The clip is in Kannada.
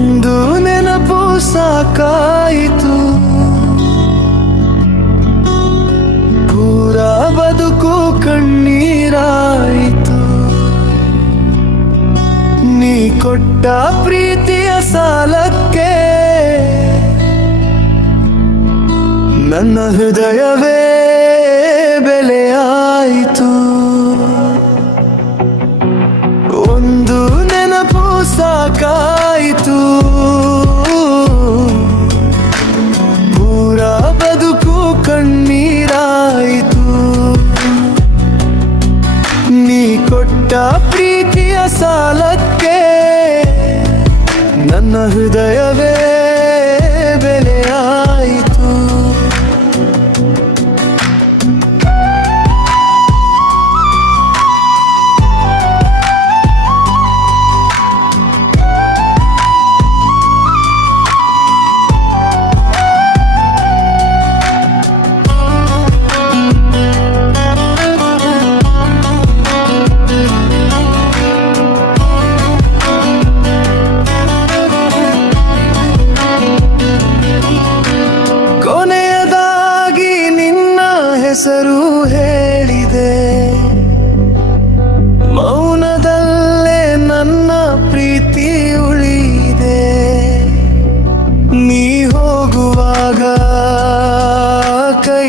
ಒಂದು ನೆನಪು ಸಾಕಾಯಿತು. ಪೂರ ಬದುಕು ಕಣ್ಣೀರಾಯಿತು. ನೀ ಕೊಟ್ಟ ಪ್ರೀತಿಯ ಸಾಲಕ್ಕೆ ನನ್ನ ಹೃದಯವೇ ಬೆಲೆಯಾಯಿತು. ಒಂದು ನೆನಪು ಸಾಕಾಯಿತು ಪ್ರೀತಿಯ ಸಾಲಕ್ಕೆ ನನ್ನ ಹೃದಯವೇ ಹೆಸರು ಹೇಳಿದೆ. ಮೌನದಲ್ಲೇ ನನ್ನ ಪ್ರೀತಿ ಉಳಿದೆ ನೀ ಹೋಗುವಾಗ ಕೈ